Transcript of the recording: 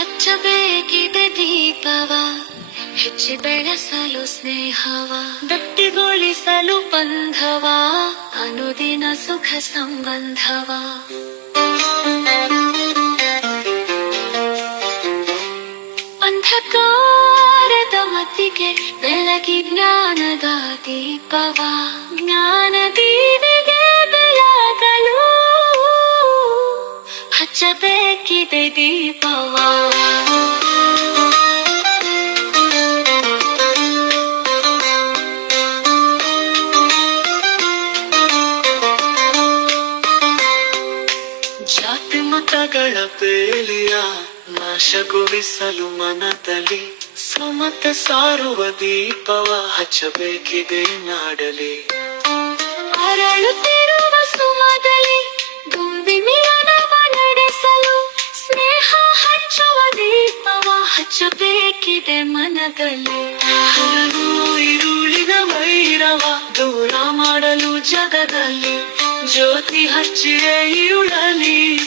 ಹಚ್ಚಬೇಕಿದೆ ದೀಪವ, ಹೆಚ್ಚಿ ಬೆಳೆಸಲು ಸ್ನೇಹವ, ಗಟ್ಟಿಗೊಳಿಸಲು ಬಂಧವ, ಅನುದಿನ ಸುಖ ಸಂಬಂಧವ. ಅಂಧಕಾರದ ಮತಿಗೆ ಬೆಳಗಿ ಜ್ಞಾನದ ದೀಪವ, ಜ್ಞಾನ ದೀವಿಗೆ ಬೆಳಗಲು ಹಚ್ಚಬೇಕಿದೆ ದೀಪವ. ಜಾತಿ ಮತಗಳ ಬೇಲಿಯ ನಾಶಗೊಳಿಸಲು ಮನದಲ್ಲಿ ಸಮತೆ ಸಾರುವ ದೀಪವ ಹಚ್ಚಬೇಕಿದೆ ನಾಡಲಿ. ಅರಳುತ್ತಿರುವ ಸುಮದಲ್ಲಿ ತುಂಬಿ ಮಿಲನವ ನಡೆಸಲು ಸ್ನೇಹ ಹಚ್ಚುವ ದೀಪವ ಹಚ್ಚಬೇಕಿದೆ ಮನದಲ್ಲಿ. ಹರನು ಇರುಳಿನ ವೈರವ ದೂರ ಮಾಡಲು ಜಗದಲ್ಲಿ ಜ್ಯೋತಿ ಹಚ್ಚಿಯೇ ಇರುಳಲಿ.